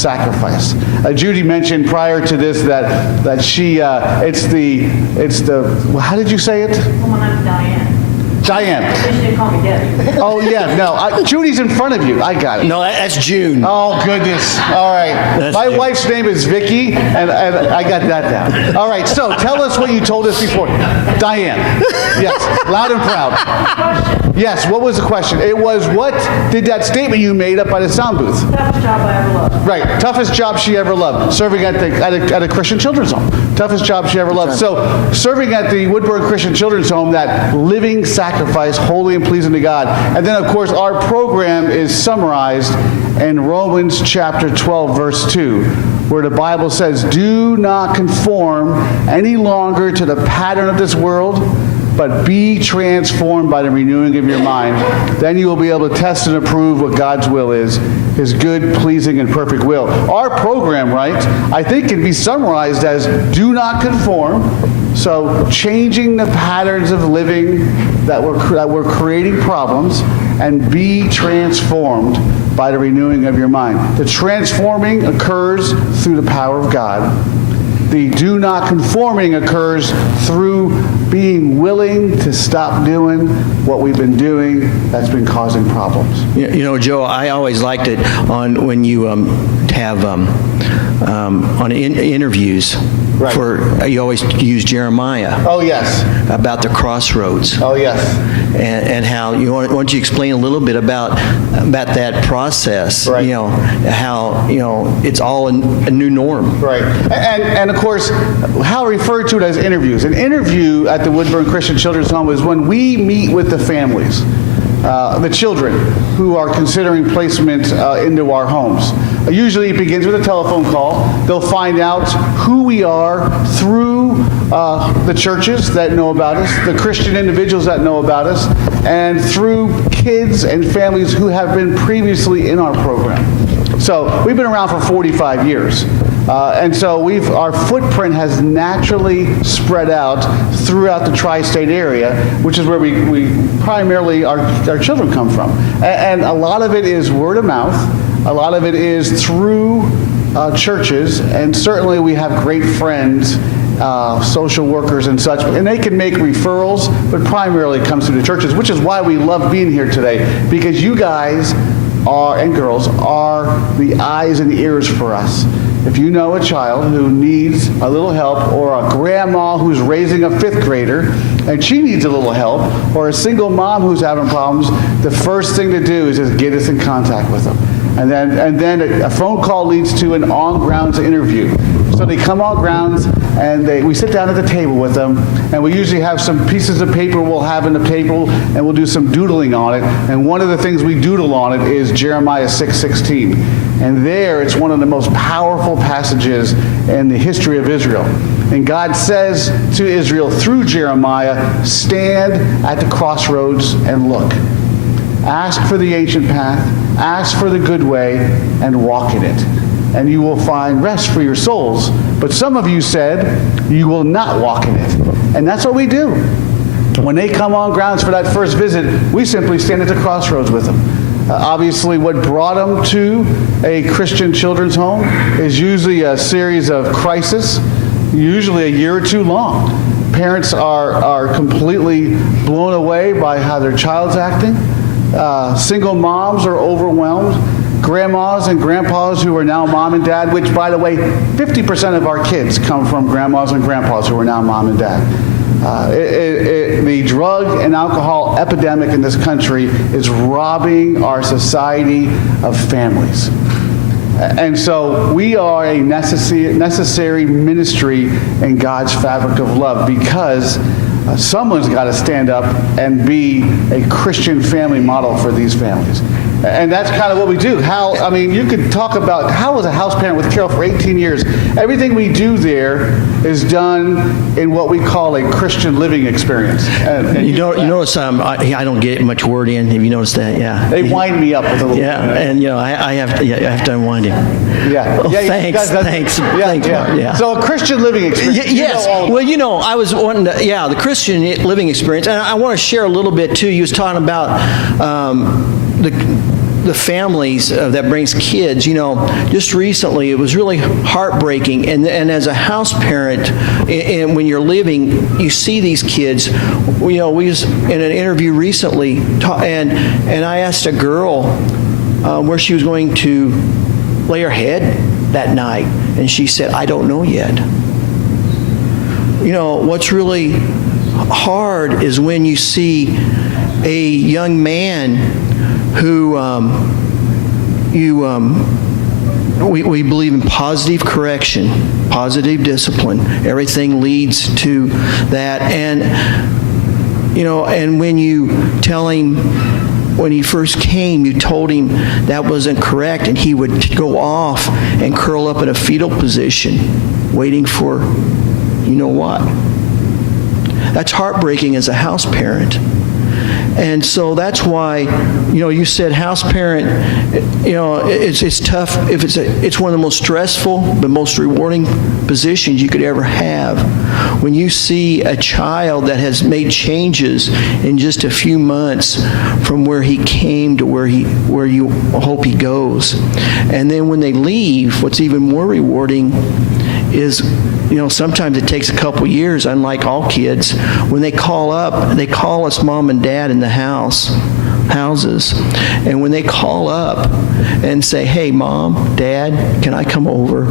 sacrifice. Judy mentioned prior to this that she it's the how did you say it? Well, my name's Diane. Diane. They should call me Debbie. Oh yeah, no, Judy's in front of you. I got it. No, that's June. Oh goodness. All right. That's My June. wife's name is Vicky, and I got that down. All right. So tell us what you told us before, Diane. Yes, loud and proud. Yes. What was the question? It was, what did that statement you made up by the sound booth? Toughest job I ever loved. Right. Toughest job she ever loved. Serving at a Christian children's home. Toughest job she ever loved. So serving at the Woodburn Christian Children's Home, that living sacrifice, holy and pleasing to God. And then, of course, our program is summarized in Romans chapter 12, verse 2, where the Bible says, do not conform any longer to the pattern of this world, but be transformed by the renewing of your mind. Then you will be able to test and approve what God's will is, his good, pleasing, and perfect will. Our program, right, I think can be summarized as do not conform. So changing the patterns of living that were creating problems, and be transformed by the renewing of your mind. The transforming occurs through the power of God. The do not conforming occurs through being willing to stop doing what we've been doing that's been causing problems. You know, Joe, I always liked it on when you have on interviews. Right. You always use Jeremiah. Oh yes. About the crossroads. Oh yes. And how why don't you explain a little bit about that process? Right. You know how it's all a new norm. Right. And of course, Hal referred to it as interviews. An interview at the Woodburn Christian Children's Home is when we meet with the families, the children who are considering placement into our homes. Usually it begins with a telephone call. They'll find out who we are through the churches that know about us, the Christian individuals that know about us, and through kids and families who have been previously in our program. So we've been around for 45 years. And so our footprint has naturally spread out throughout the tri-state area, which is where we primarily our children come from. And a lot of it is word of mouth. A lot of it is through churches, and certainly we have great friends, social workers and such, and they can make referrals, but primarily it comes through the churches, which is why we love being here today, because you guys and girls are the eyes and ears for us. If you know a child who needs a little help, or a grandma who's raising a 5th grader and she needs a little help, or a single mom who's having problems, the first thing to do is just get us in contact with them. And then a phone call leads to an on-grounds interview. So they come on grounds, and we sit down at the table with them, and we usually have some pieces of paper we'll have in the table, and we'll do some doodling on it. And one of the things we doodle on it is Jeremiah 6:16. And there, it's one of the most powerful passages in the history of Israel. And God says to Israel through Jeremiah, stand at the crossroads and look. Ask for the ancient path, ask for the good way, and walk in it. And you will find rest for your souls. But some of you said, you will not walk in it. And that's what we do. When they come on grounds for that first visit, we simply stand at the crossroads with them. Obviously, what brought them to a Christian children's home is usually a series of crises, usually a year or two long. Parents are completely blown away by how their child's acting. Single moms are overwhelmed. Grandmas and grandpas who are now mom and dad, which, by the way, 50% of our kids come from grandmas and grandpas who are now mom and dad. The drug and alcohol epidemic in this country is robbing our society of families. And so we are a necessary ministry in God's fabric of love, because someone's got to stand up and be a Christian family model for these families. And that's kind of what we do. Hal, I mean, you could talk about Hal was a house parent with Carol for 18 years. Everything we do there is done in what we call a Christian living experience. And you notice I don't get much word in. Have you noticed that? Yeah. They wind me up with a little. Yeah, and I have to unwind him. Yeah. Oh, yeah, thanks. Thanks. Yeah, Thanks. yeah. Yeah. So a Christian living experience. Yes. Well, I was wanting to, the Christian living experience, and I want to share a little bit too. You was talking about the families that brings kids, just recently it was really heartbreaking. And as a house parent, and when you're living, you see these kids. We was in an interview recently, and I asked a girl where she was going to lay her head that night, and she said, "I don't know yet." What's really hard is when you see a young man who we believe in positive correction, positive discipline. Everything leads to that. And and when you tell him, when he first came, you told him that wasn't correct, and he would go off and curl up in a fetal position, waiting for what. That's heartbreaking as a house parent. And so that's why, you said house parent, it's tough. If it's one of the most stressful but most rewarding positions you could ever have. When you see a child that has made changes in just a few months from where he came to where you hope he goes. And then when they leave, what's even more rewarding is, sometimes it takes a couple years, unlike all kids. When they call up, they call us mom and dad in the houses. And when they call up and say, "Hey, mom, dad, can I come over?"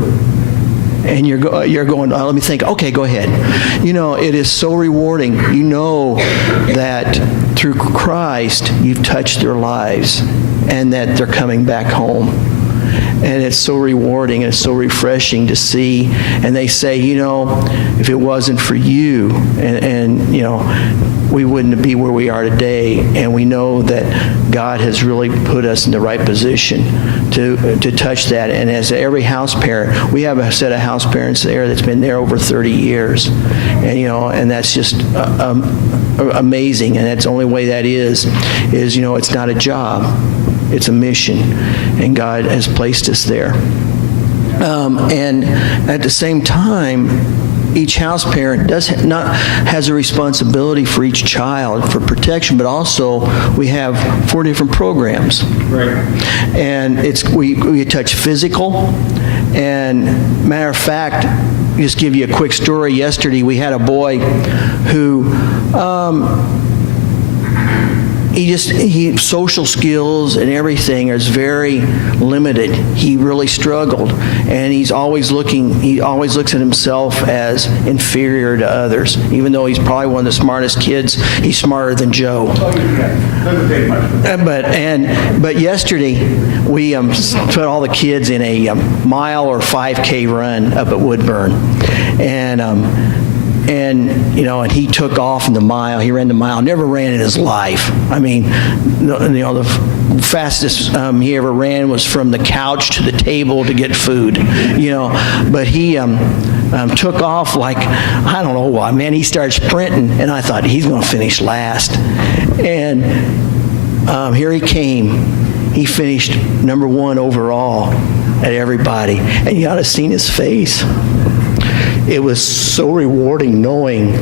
And you're going, let me think, okay, go ahead. It is so rewarding. That through Christ, you've touched their lives and that they're coming back home. And it's so rewarding and it's so refreshing to see. And they say, if it wasn't for you, and we wouldn't be where we are today. And we know that God has really put us in the right position to touch that. And as every house parent, we have a set of house parents there that's been there over 30 years. And, and that's just amazing. And that's the only way that is, it's not a job. It's a mission, and God has placed us there. And at the same time, each house parent has a responsibility for each child for protection, but also we have 4 different programs. Right. And we touch physical, and matter of fact, just give you a quick story. Yesterday, we had a boy who. Social skills and everything is very limited. He really struggled, and he always looks at himself as inferior to others. Even though he's probably one of the smartest kids, he's smarter than Joe. Doesn't take much. But yesterday we put all the kids in a mile or 5K run up at Woodburn, and he took off in the mile. He ran the mile. Never ran in his life. I mean, the fastest he ever ran was from the couch to the table to get food. But he took off like, I don't know what, man. He started sprinting, and I thought he's going to finish last. And here he came. He finished number 1 overall at everybody, and you ought to have seen his face. It was so rewarding knowing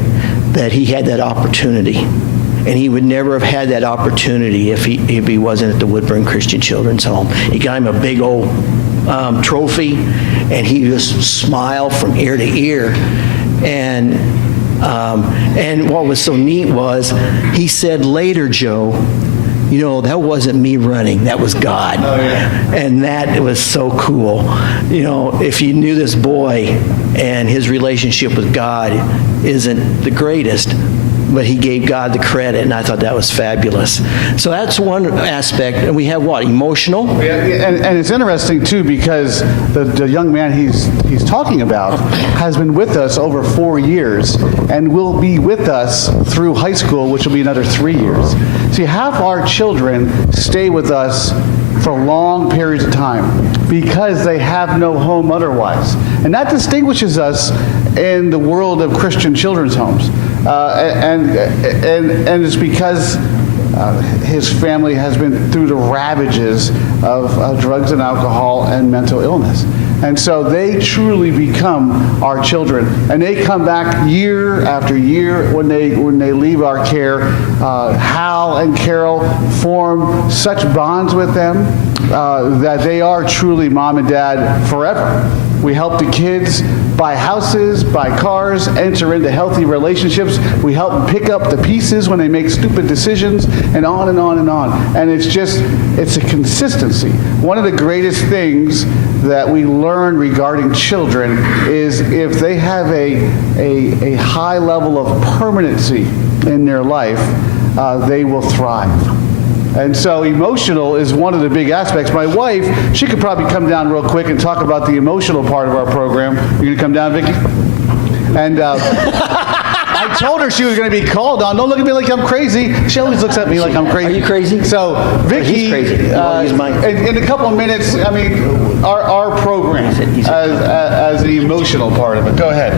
that he had that opportunity. And he would never have had that opportunity if he wasn't at the Woodburn Christian Children's Home. He got him a big old trophy, and he just smiled from ear to ear. And what was so neat was he said later, Joe, that wasn't me running. That was God. Oh, yeah. And that was so cool. If you knew this boy and his relationship with God isn't the greatest, but he gave God the credit, and I thought that was fabulous. So that's one aspect. And we have what? Emotional? Yeah, and it's interesting, too, because the young man he's talking about has been with us over 4 years and will be with us through high school, which will be another 3 years. See, half our children stay with us for long periods of time because they have no home otherwise. And that distinguishes us in the world of Christian children's homes. And it's because his family has been through the ravages of drugs and alcohol and mental illness. And so they truly become our children. And they come back year after year when they leave our care. Hal and Carol form such bonds with them that they are truly mom and dad forever. We help the kids buy houses, buy cars, enter into healthy relationships. We help them pick up the pieces when they make stupid decisions, and on and on and on. And it's a consistency. One of the greatest things that we learn regarding children is if they have a high level of permanency in their life, they will thrive. And so emotional is one of the big aspects. My wife, she could probably come down real quick and talk about the emotional part of our program. You going to come down, Vicki? And I told her she was going to be called on. Don't look at me like I'm crazy. She always looks at me like I'm crazy. Are you crazy? So, Vicki, he's crazy. You want to use mine? in a couple of minutes, I mean, our program as the emotional part of it. Go ahead.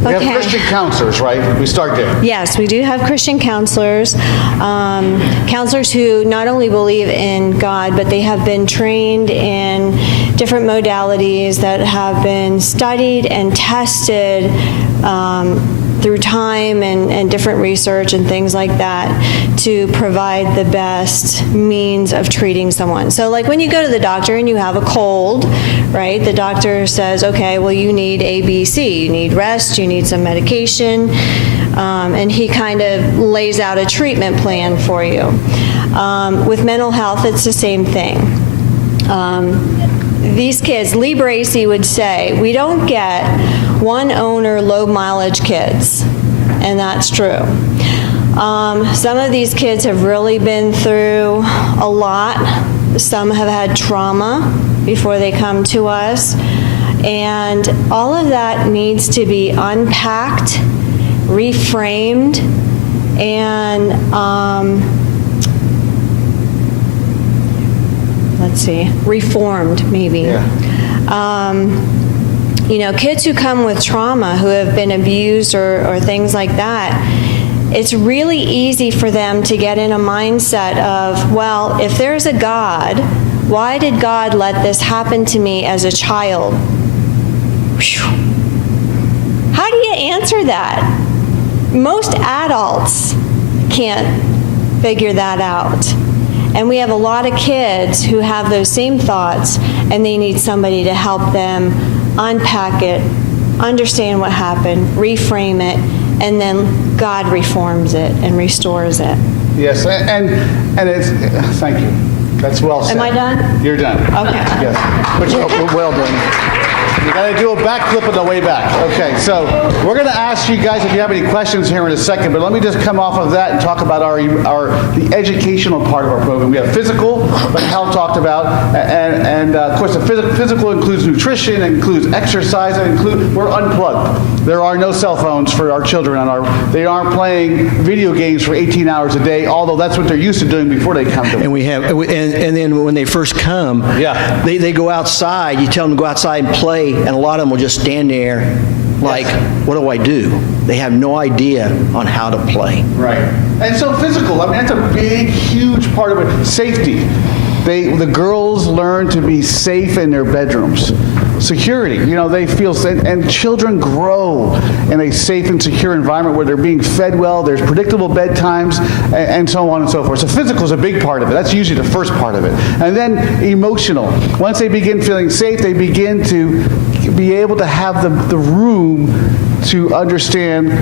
We have Christian counselors, right? We start there. Yes, we do have Christian counselors. Counselors who not only believe in God, but they have been trained in different modalities that have been studied and tested through time and different research and things like that to provide the best means of treating someone. So like when you go to the doctor and you have a cold, right, the doctor says, okay, well, you need A, B, C. You need rest, you need some medication, and he kind of lays out a treatment plan for you. With mental health, it's the same thing. These kids, Lee Bracey would say, we don't get one owner low mileage kids, and that's true. Some of these kids have really been through a lot. Some have had trauma before they come to us, and all of that needs to be unpacked, reframed, and reformed maybe. Yeah. Kids who come with trauma, who have been abused or things like that, it's really easy for them to get in a mindset of, well, if there's a God, why did God let this happen to me as a child? Whew. How do you answer that? Most adults can't figure that out. And we have a lot of kids who have those same thoughts, and they need somebody to help them unpack it, understand what happened, reframe it, and then God reforms it and restores it. Yes, and it's, thank you. That's well said. Am I done? You're done. Okay. Yes. But well done. You got to do a backflip on the way back. Okay, so we're going to ask you guys if you have any questions here in a second, but let me just come off of that and talk about the educational part of our program. We have physical, like Hal talked about, and of course the physical includes nutrition, includes exercise, we're unplugged. There are no cell phones for our children they aren't playing video games for 18 hours a day, although that's what they're used to doing before they come to us. And we have, and then when they first come, Yeah. they go outside. You tell them to go outside and play, and a lot of them will just stand there like, what do I do? They have no idea on how to play. Right. And so physical, I mean, that's a big, huge part of it. Safety. The girls learn to be safe in their bedrooms. Security, they feel safe, and children grow in a safe and secure environment where they're being fed well, there's predictable bedtimes, and so on and so forth. So physical is a big part of it. That's usually the first part of it. And then emotional. Once they begin feeling safe, they begin to be able to have the room to understand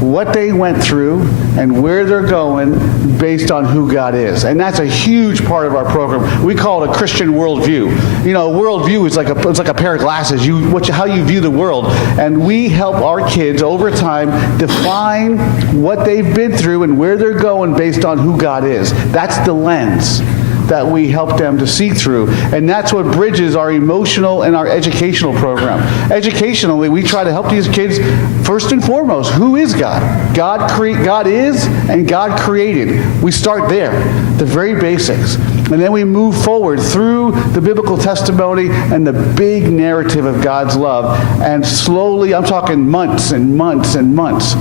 what they went through and where they're going based on who God is. And that's a huge part of our program. We call it a Christian worldview. Worldview is like a pair of glasses, how you view the world. And we help our kids over time define what they've been through and where they're going based on who God is. That's the lens that we help them to see through. And that's what bridges our emotional and our educational program. Educationally, we try to help these kids, first and foremost, who is God? God is, and God created. We start there, the very basics. And then we move forward through the biblical testimony and the big narrative of God's love. And slowly, I'm talking months and months and months,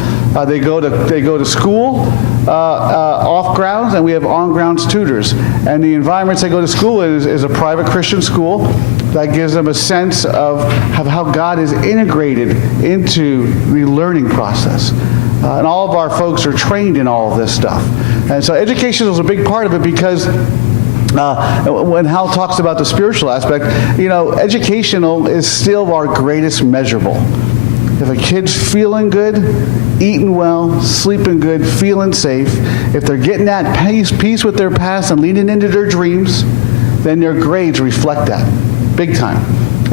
they go to school. off grounds and we have on grounds tutors. And the environments they go to school is a private Christian school that gives them a sense of how God is integrated into the learning process. And all of our folks are trained in all of this stuff. And so education is a big part of it because when Hal talks about the spiritual aspect, educational is still our greatest measurable. If a kid's feeling good, eating well, sleeping good, feeling safe, if they're getting that peace with their past and leaning into their dreams, then their grades reflect that big time.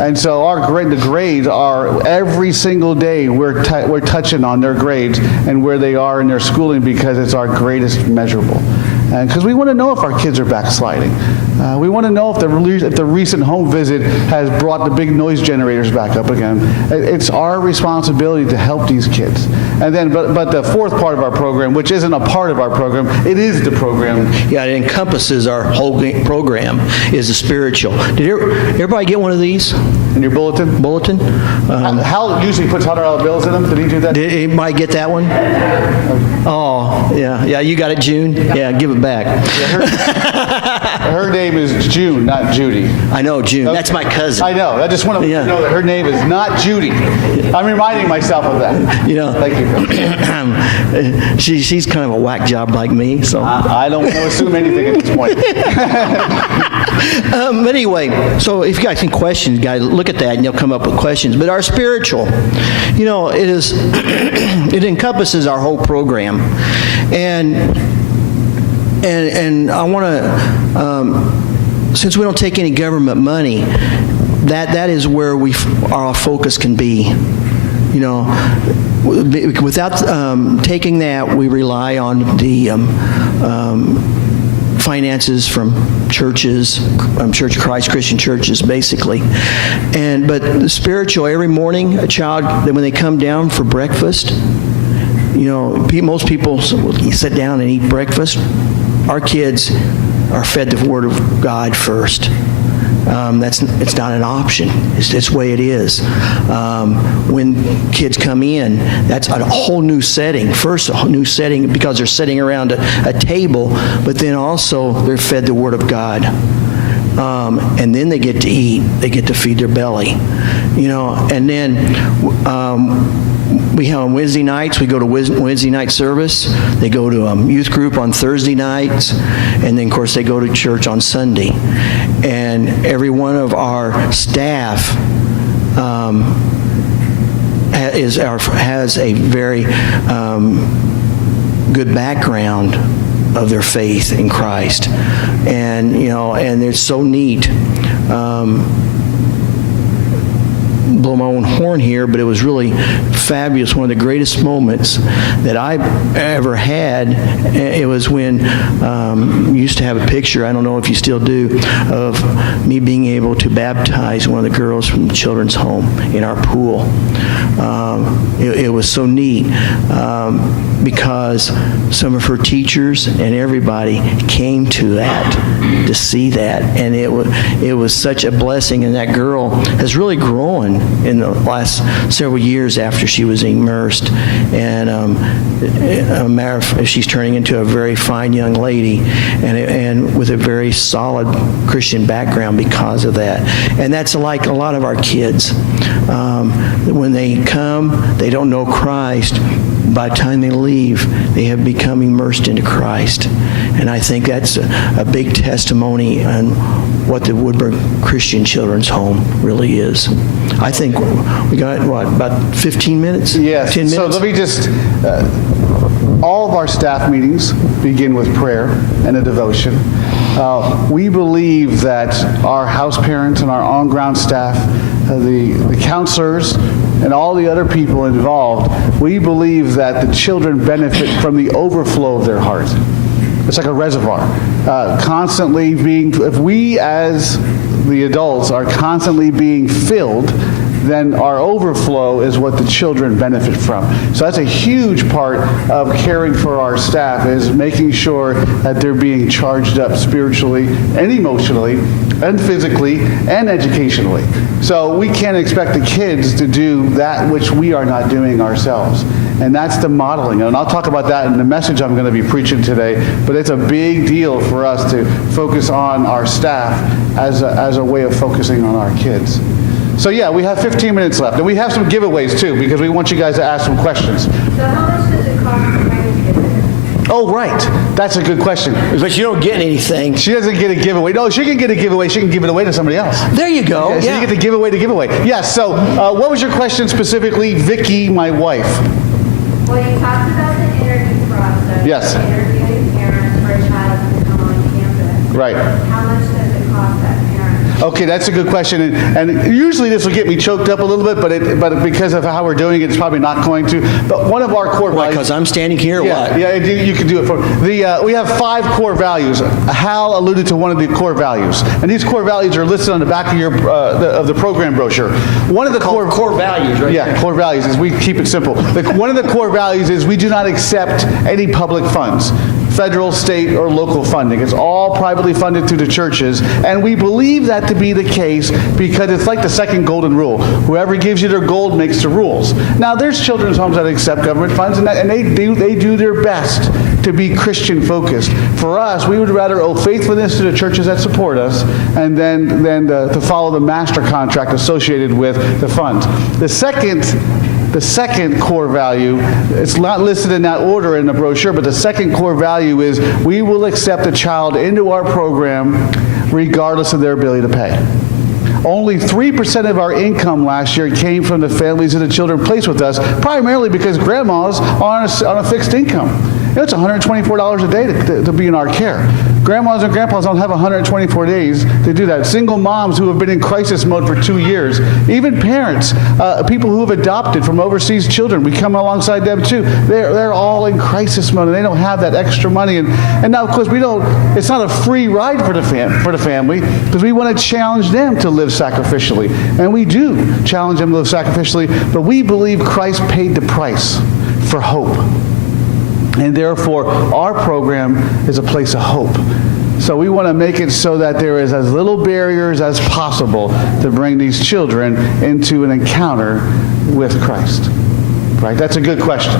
And so the grades are every single day we're touching on their grades and where they are in their schooling because it's our greatest measurable. And because we want to know if our kids are backsliding. We want to know if the recent home visit has brought the big noise generators back up again. It's our responsibility to help these kids. And then, but the fourth part of our program, which isn't a part of our program, it is the program. Yeah, it encompasses our whole program, is the spiritual. Did everybody get one of these? In your bulletin? Hal usually puts $100 bills in them. Did he do that? Did anybody get that one? Oh, yeah, you got it, June? Yeah, give it back. Her name is June, not Judy. I know, June. Okay. That's my cousin. I know. I just want to know that her name is not Judy. I'm reminding myself of that. Thank you. She's kind of a whack job like me, so. I don't want to assume anything at this point. But anyway, so if you guys have questions, guys, look at that and you'll come up with questions. But our spiritual, it encompasses our whole program. And I want to, since we don't take any government money, that is where our focus can be. Without taking that, we rely on the finances from churches, Church of Christ Christian churches, basically. But the spiritual, every morning, a child, when they come down for breakfast, most people sit down and eat breakfast. Our kids are fed the Word of God first. It's not an option. It's the way it is. When kids come in, that's a whole new setting. First, a new setting because they're sitting around a table, but then also they're fed the Word of God. And then they get to eat. They get to feed their belly. And then we have on Wednesday nights, we go to Wednesday night service. They go to youth group on Thursday nights. And then, of course, they go to church on Sunday. And every one of our staff has a very good background of their faith in Christ. And, and it's so neat. Blow my own horn here, but it was really fabulous. One of the greatest moments that I ever had, it was when we used to have a picture, I don't know if you still do, of me being able to baptize one of the girls from the children's home in our pool. It was so neat because some of her teachers and everybody came to that, to see that, and it was such a blessing. And that girl has really grown in the last several years after she was immersed, and she's turning into a very fine young lady, and with a very solid Christian background because of that. And that's like a lot of our kids. When they come, they don't know Christ. By the time they leave, they have become immersed into Christ. And I think that's a big testimony on what the Woodburn Christian Children's Home really is. I think we got, about 15 minutes? Yes. 10 minutes? So let me just, all of our staff meetings begin with prayer and a devotion. We believe that our house parents and our on-ground staff, the counselors, and all the other people involved, we believe that the children benefit from the overflow of their heart. It's like a reservoir. Constantly being, if we as the adults are constantly being filled, then our overflow is what the children benefit from. So that's a huge part of caring for our staff, is making sure that they're being charged up spiritually and emotionally and physically and educationally. So we can't expect the kids to do that which we are not doing ourselves. And that's the modeling. And I'll talk about that in the message I'm going to be preaching today. But it's a big deal for us to focus on our staff as a way of focusing on our kids. So yeah, we have 15 minutes left. And we have some giveaways too, because we want you guys to ask some questions. So how much does it cost to bring a kid there? Oh, right. That's a good question. But you don't get anything. She doesn't get a giveaway. No, she can get a giveaway. She can give it away to somebody else. There you go. Yeah, so you get the giveaway to giveaway. Yes, so what was your question specifically, Vicky, my wife? Well, you talked about the interview process. Yes. Interviewing parents for a child to come on campus. Right. How much does it cost that parent? Okay, that's a good question, and usually this will get me choked up a little bit, but because of how we're doing it, it's probably not going to. But one of our core values. Because I'm standing here. Or Yeah, what? yeah, you can do it for we have 5 core values. Hal alluded to one of the core values, and these core values are listed on the back of your of the program brochure. One of the core values, right? Yeah, core values is we keep it simple. One of the core values is we do not accept any public funds, federal, state, or local funding. It's all privately funded through the churches, and we believe that to be the case because it's like the second golden rule. Whoever gives you their gold makes the rules. Now, there's children's homes that accept government funds, and they do their best to be Christian focused. For us, we would rather owe faithfulness to the churches that support us, and then to follow the master contract associated with the funds. The second core value, it's not listed in that order in the brochure, but the second core value is we will accept a child into our program regardless of their ability to pay. Only 3% of our income last year came from the families and the children placed with us, primarily because grandmas are on a fixed income. You know, it's $124 a day to be in our care. Grandmas and grandpas don't have 124 days to do that. Single moms who have been in crisis mode for 2 years, even parents, people who have adopted from overseas children, we come alongside them too. They're all in crisis mode and they don't have that extra money. And now, of course, it's not a free ride for the family, because we want to challenge them to live sacrificially. And we do challenge them to live sacrificially, but we believe Christ paid the price for hope. And therefore, our program is a place of hope. So we want to make it so that there is as little barriers as possible to bring these children into an encounter with Christ. Right? That's a good question.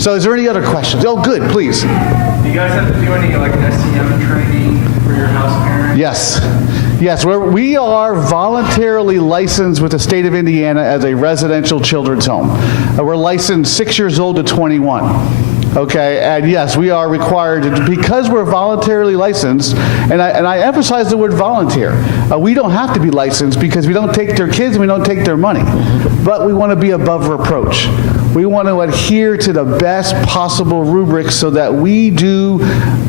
So is there any other questions? Oh, good, please. Do you guys have to do any SEM training for your house parents? Yes. Yes, we are voluntarily licensed with the state of Indiana as a residential children's home. We're licensed 6 years old to 21. Okay, and yes, we are required to, because we're voluntarily licensed, and I emphasize the word volunteer. We don't have to be licensed because we don't take their kids and we don't take their money, but we want to be above reproach. We want to adhere to the best possible rubric so that we do,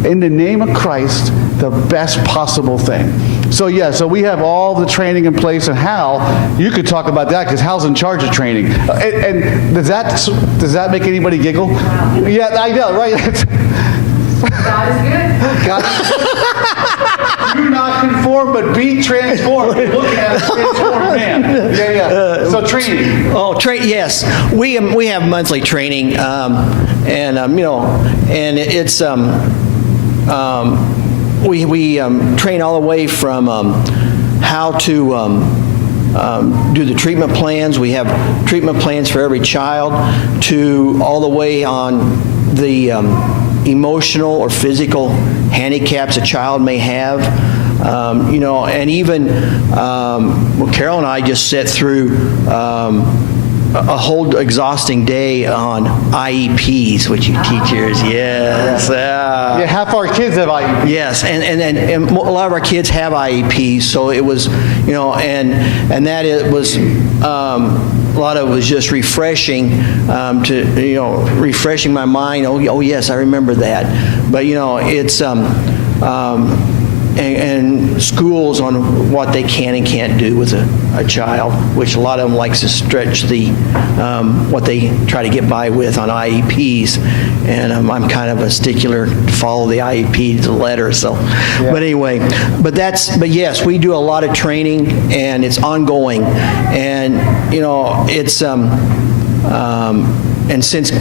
in the name of Christ, the best possible thing. So yeah, so we have all the training in place, and Hal, you could talk about that because Hal's in charge of training. And does that make anybody giggle? Yeah, I know, right? God is good. God. Do not conform, but be transformed. We're looking at a transformed man. Yeah. So training. Yes, we have monthly training, and it's we train all the way from how to do the treatment plans. We have treatment plans for every child, to all the way on the emotional or physical handicaps a child may have. And even Carol and I just sat through a whole exhausting day on IEPs, which you teachers, yes. Yeah, half our kids have IEPs. Yes, and a lot of our kids have IEPs, so it was, and that it was, a lot of it was just refreshing, refreshing my mind. Oh yes, I remember that. But it's and schools on what they can and can't do with a child, which a lot of them likes to stretch the what they try to get by with on IEPs, and I'm kind of a stickler to follow the IEP to the letter. So, but anyway, but yes, we do a lot of training, and it's ongoing, and it's and since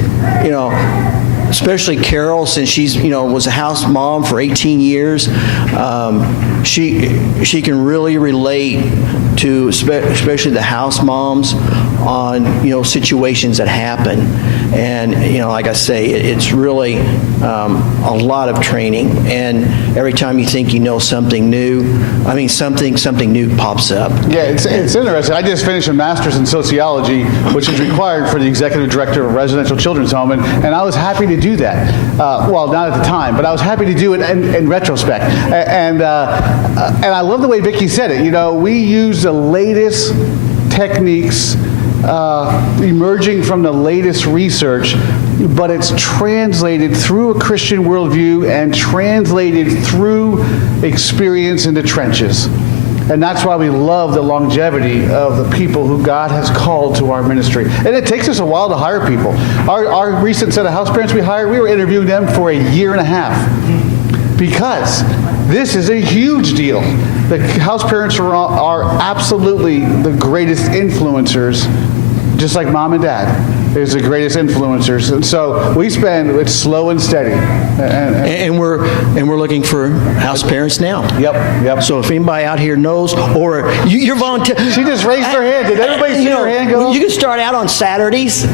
especially Carol, since she's was a house mom for 18 years, she can really relate to especially the house moms on situations that happen, and like I say, it's really a lot of training, and every time you think you know something new, something new pops up. Yeah, it's interesting. I just finished a master's in sociology, which is required for the executive director of a residential children's home, and I was happy to do that. Well, not at the time, but I was happy to do it in retrospect. And I love the way Vicki said it. We use the latest techniques emerging from the latest research, but it's translated through a Christian worldview and translated through experience in the trenches. And that's why we love the longevity of the people who God has called to our ministry. And it takes us a while to hire people. Our recent set of house parents we hired, we were interviewing them for a year and a half, because this is a huge deal. The house parents are absolutely the greatest influencers, just like mom and dad is the greatest influencers. And so it's slow and steady. And we're looking for house parents now. Yep. So if anybody out here knows, or you're volunteer. She just raised her hand. Did everybody see her hand go? You can start out on Saturdays.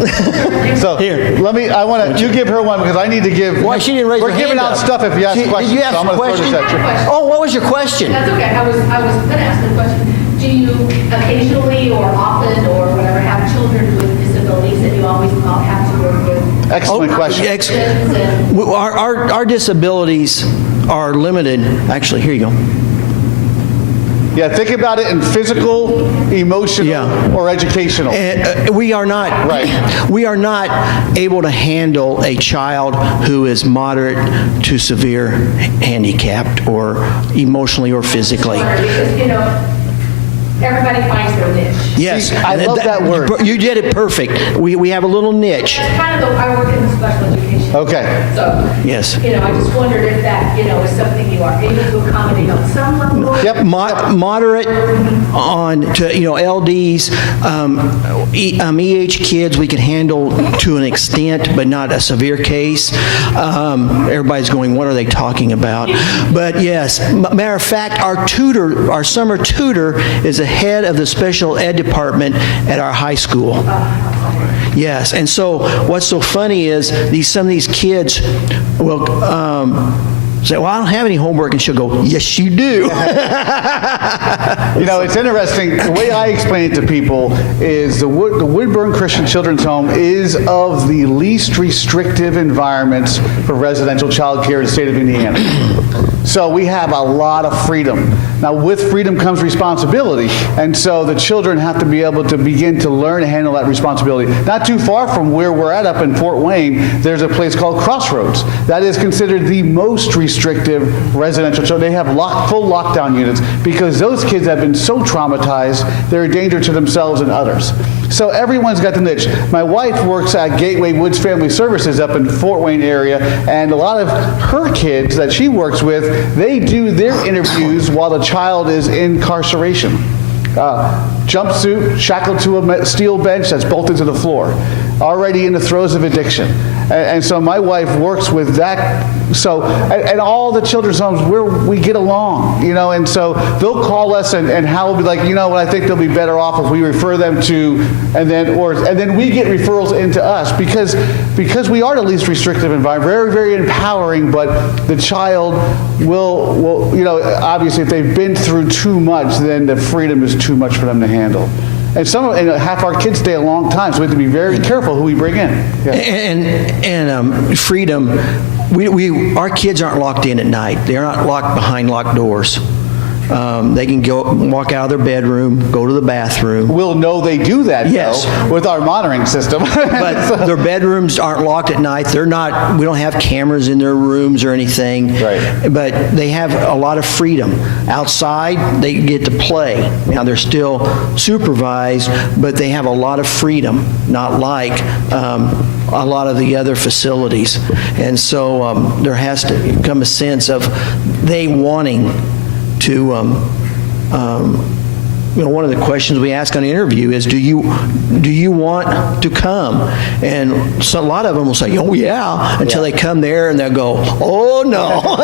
So here, you give her one, because I need to give. Why she didn't raise her hand? We're giving out stuff if you ask questions. You ask so I'm a going to throw question? this at you. Oh, what was your question? That's okay. I was going to ask the question. Do you occasionally or often or whatever have children with disabilities that you always have to work with? Excellent question. Our disabilities are limited. Actually, here you go. Yeah, think about it in physical, emotional, or educational. We are not Right. We are not able to handle a child who is moderate to severe handicapped, or emotionally or physically. Because, everybody finds their niche. Yes, See, I love that word. You did it perfect. We have a little niche. That's kind of I work in special education. Okay. So, Yes. I just wondered if that, is something you are able to accommodate on some level. Yep. Moderate on to LDs, EH kids we can handle to an extent, but not a severe case. Everybody's going, what are they talking about? But yes, matter of fact, our summer tutor is the head of the special ed department at our high school. Yes, and so what's so funny is some of these kids will say, well, I don't have any homework, and she'll go, yes, you do. It's interesting. The way I explain it to people is the Woodburn Christian Children's Home is of the least restrictive environments for residential child care in the state of Indiana. So we have a lot of freedom. Now, with freedom comes responsibility, and so the children have to be able to begin to learn to handle that responsibility. Not too far from where we're at up in Fort Wayne, there's a place called Crossroads. That is considered the most restrictive residential children. They have full lockdown units, because those kids have been so traumatized, they're a danger to themselves and others. So everyone's got the niche. My wife works at Gateway Woods Family Services up in Fort Wayne area, and a lot of her kids that she works with, they do their interviews while the child is in incarceration. Jumpsuit, shackled to a steel bench that's bolted to the floor, already in the throes of addiction. And so my wife works with that. So, and all the children's homes where we get along, and so they'll call us, and Hal will be like, what, I think they'll be better off if we refer them to, and then we get referrals into us, because we are the least restrictive environment, very, very empowering, but the child will, obviously if they've been through too much, then the freedom is too much for them to handle. And half our kids stay a long time, so we have to be very careful who we bring in. Yeah. And freedom. Our kids aren't locked in at night. They're not locked behind locked doors. They can walk out of their bedroom, go to the bathroom. We'll know they do that, Yes. though, with our monitoring system. But their bedrooms aren't locked at night. We don't have cameras in their rooms or anything. Right. But they have a lot of freedom. Outside, they get to play. Now, they're still supervised, but they have a lot of freedom, not like a lot of the other facilities. And so there has to come a sense of they wanting to, one of the questions we ask on the interview is, do you want to come? And so a lot of them will say, oh, yeah, until they come there and they'll go, oh, no.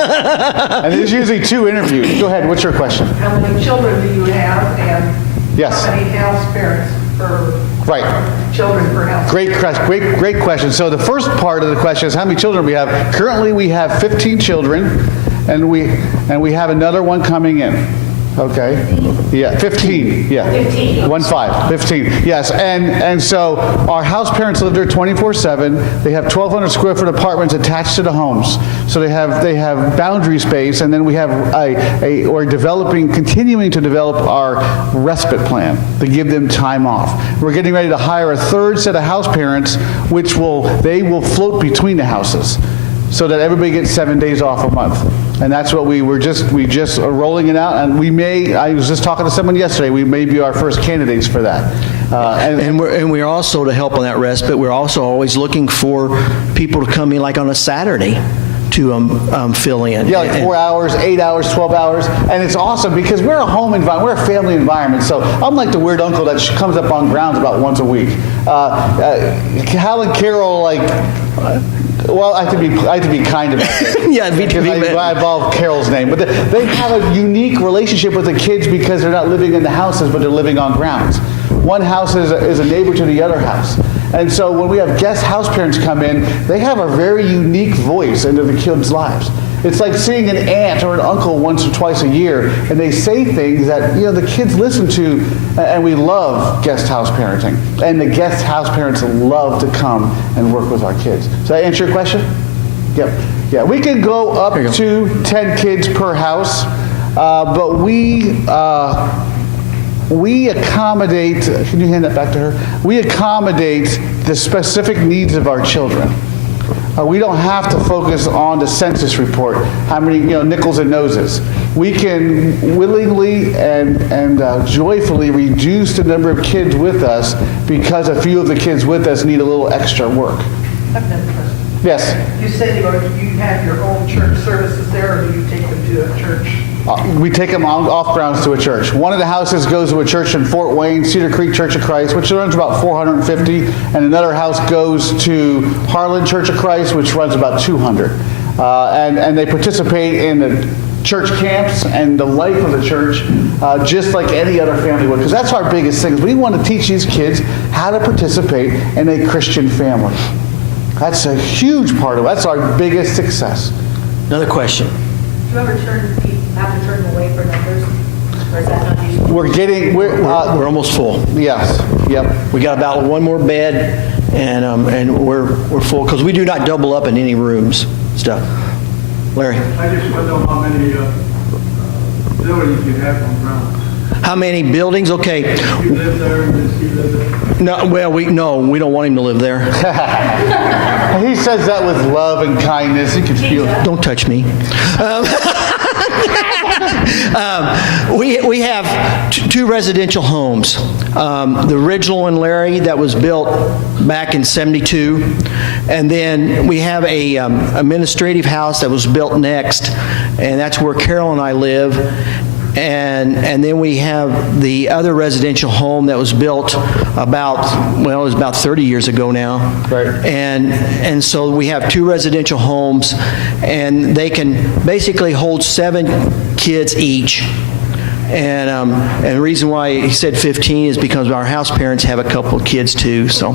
And there's usually 2 interviews. Go ahead, what's your question? How many children do you have, and Yes. how many house parents per Right. children per house? Great question. So the first part of the question is how many children we have. Currently, we have 15 children, and we have another one coming in. Okay. Yeah, 15. Yeah. 15. 15. Yes. And so our house parents live there 24/7. They have 1,200 square foot apartments attached to the homes. So they have boundary space, and then we have we're continuing to develop our respite plan to give them time off. We're getting ready to hire a third set of house parents, which they will float between the houses, so that everybody gets 7 days off a month. And that's what we just are rolling it out. And I was just talking to someone yesterday, we may be our first candidates for that. And we're also, to help on that respite, we're also always looking for people to come in like on a Saturday to fill in. Yeah, like 4 hours, 8 hours, 12 hours. And it's awesome because we're a home environment, we're a family environment. So I'm like the weird uncle that comes up on grounds about once a week. Hal and Carol, well, I have to be kind about it. Yeah, because I involve Carol's name. But they have a unique relationship with the kids because they're not living in the houses, but they're living on grounds. One house is a neighbor to the other house. And so when we have guest house parents come in, they have a very unique voice into the kids' lives. It's like seeing an aunt or an uncle once or twice a year, and they say things that the kids listen to, and we love guest house parenting. And the guest house parents love to come and work with our kids. Does that answer your question? Yep. Yeah, we can go up to 10 kids per house, but we accommodate, can you hand that back to her? We accommodate the specific needs of our children. We don't have to focus on the census report, how many nickels and noses. We can willingly and joyfully reduce the number of kids with us because a few of the kids with us need a little extra work. I've another question. Yes. You said you have your own church services there, or do you take them to a church? We take them off grounds to a church. One of the houses goes to a church in Fort Wayne, Cedar Creek Church of Christ, which runs about 450, and another house goes to Harlan Church of Christ, which runs about 200. And they participate in the church camps and the life of the church, just like any other family would. Because that's our biggest thing, is we want to teach these kids how to participate in a Christian family. That's a huge part of it. That's our biggest success. Another question. Do you ever have to turn them away for numbers? Or is that not usually? We're We're almost full. yes, yep. We got about one more bed, and we're full because we do not double up in any rooms. Stuff. Larry, I just want to know how many buildings you have on ground. how many buildings? Okay. You live there and does he live there? No, well, we don't want him to live there. He says that with love and kindness. You can feel it. Don't touch me. We have two residential homes. The original one, Larry, that was built back in '72, and then we have a administrative house that was built next, and that's where Carol and I live. And then we have the other residential home that was built it was about 30 years ago now. Right. And so we have two residential homes, and they can basically hold 7 kids each. And the reason why he said 15 is because our house parents have a couple of kids too. So,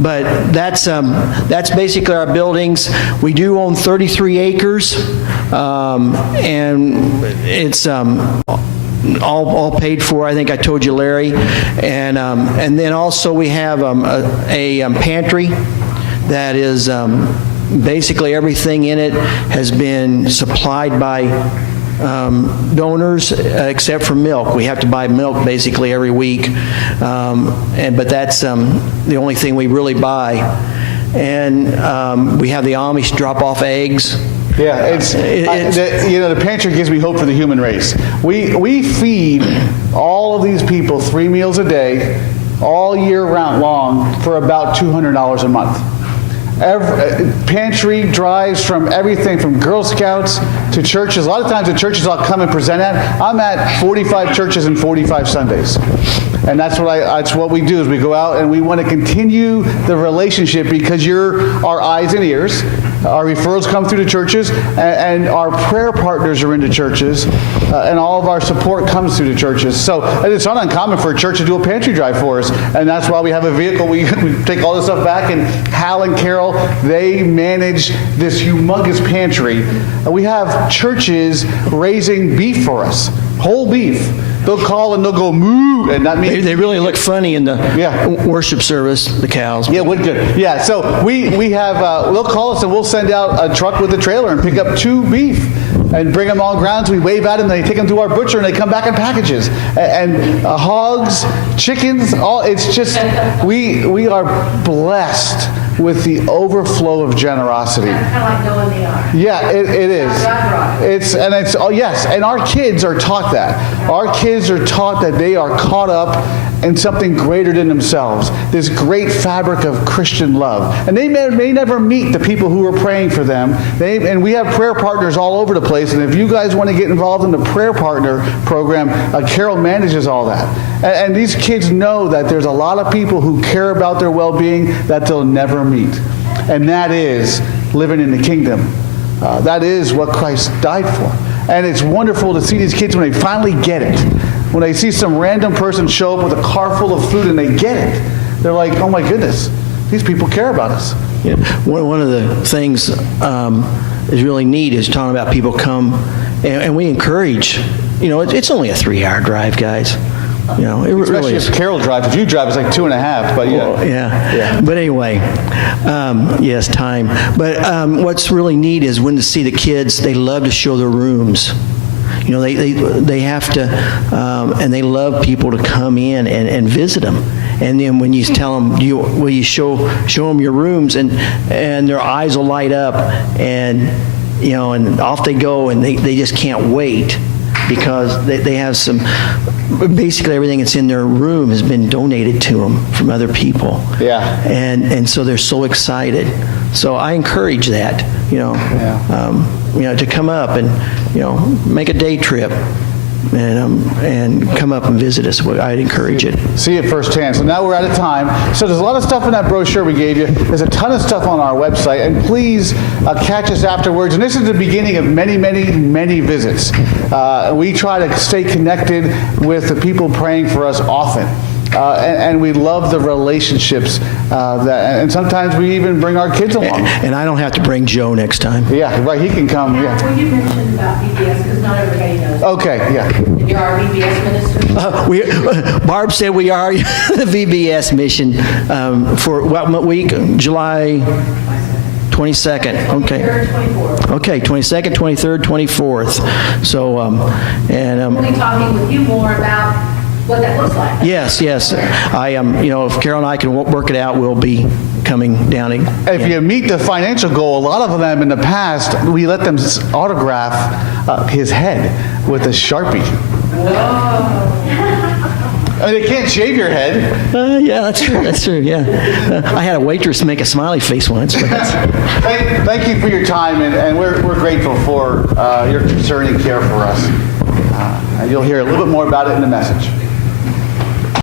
but that's basically our buildings. We do own 33 acres, and it's all paid for. I think I told you, Larry. And then also we have a pantry that is basically everything in it has been supplied by donors except for milk. We have to buy milk basically every week, but that's the only thing we really buy. And we have the Amish drop off eggs. Yeah, the pantry gives me hope for the human race. We feed all of these people 3 meals a day, all year round long, for about $200 a month. Pantry drives from everything from Girl Scouts to churches. A lot of times the churches I'll come and present at, I'm at 45 churches and 45 Sundays. And that's what we do is we go out and we want to continue the relationship because you're our eyes and ears. Our referrals come through the churches, and our prayer partners are into churches, and all of our support comes through the churches. So it's not uncommon for a church to do a pantry drive for us, and that's why we have a vehicle. We take all this stuff back, and Hal and Carol, they manage this humongous pantry. We have churches raising beef for us, whole beef. They'll call and they'll go moo, and that means they really look funny in the worship service, the cows. Yeah, good. Yeah, so we have, they'll call us and we'll send out a truck with a trailer and pick up 2 beef and bring them on grounds. We wave at them, they take them to our butcher, and they come back in packages. And hogs, chickens, it's just, we are blessed with the overflow of generosity. Kind of like knowing they are. Yeah, it is. Yes, and our kids are taught that. Our kids are taught that they are caught up in something greater than themselves, this great fabric of Christian love. And they may never meet the people who are praying for them. And we have prayer partners all over the place, and if you guys want to get involved in the prayer partner program, Carol manages all that. And these kids know that there's a lot of people who care about their well-being that they'll never meet. And that is living in the kingdom. That is what Christ died for. And it's wonderful to see these kids when they finally get it. When they see some random person show up with a car full of food and they get it, they're like, oh my goodness, these people care about us. Yeah. One of the things is really neat is talking about people come, and we encourage, it's only a 3-hour drive, guys. It especially really is. If Carol drives. If you drive, it's like 2.5. But yeah. Well, yeah. But anyway, yes, time. But what's really neat is when to see the kids, they love to show their rooms. They have to, and they love people to come in and visit them. And then when you tell them, will you show them your rooms, and their eyes will light up, and and off they go, and they just can't wait. Because they have basically everything that's in their room has been donated to them from other people. Yeah. And so they're so excited. So I encourage that, to come up and, make a day trip and come up and visit us. I'd encourage it. See it firsthand. So now we're out of time. So there's a lot of stuff in that brochure we gave you. There's a ton of stuff on our website. And please catch us afterwards. And this is the beginning of many, many, many visits. We try to stay connected with the people praying for us often. And we love the relationships and sometimes we even bring our kids along. And I don't have to bring Joe next time. Yeah, right. He can come. Now, well, you mentioned about VBS because not everybody knows. Okay, yeah. And you're our VBS minister. Barb said we are the VBS mission for what week? July 22nd. Okay. 24th. Okay, 22nd, 23rd, 24th. So, we'll be talking with you more about what that looks like. Yes. I if Carol and I can work it out, we'll be coming down. If you meet the financial goal, a lot of them in the past, we let them autograph his head with a Sharpie. I mean, they can't shave your head. Yeah, that's true. Yeah. I had a waitress make a smiley face once. But thank you for your time, and we're grateful for your concern and care for us. You'll hear a little bit more about it in the message.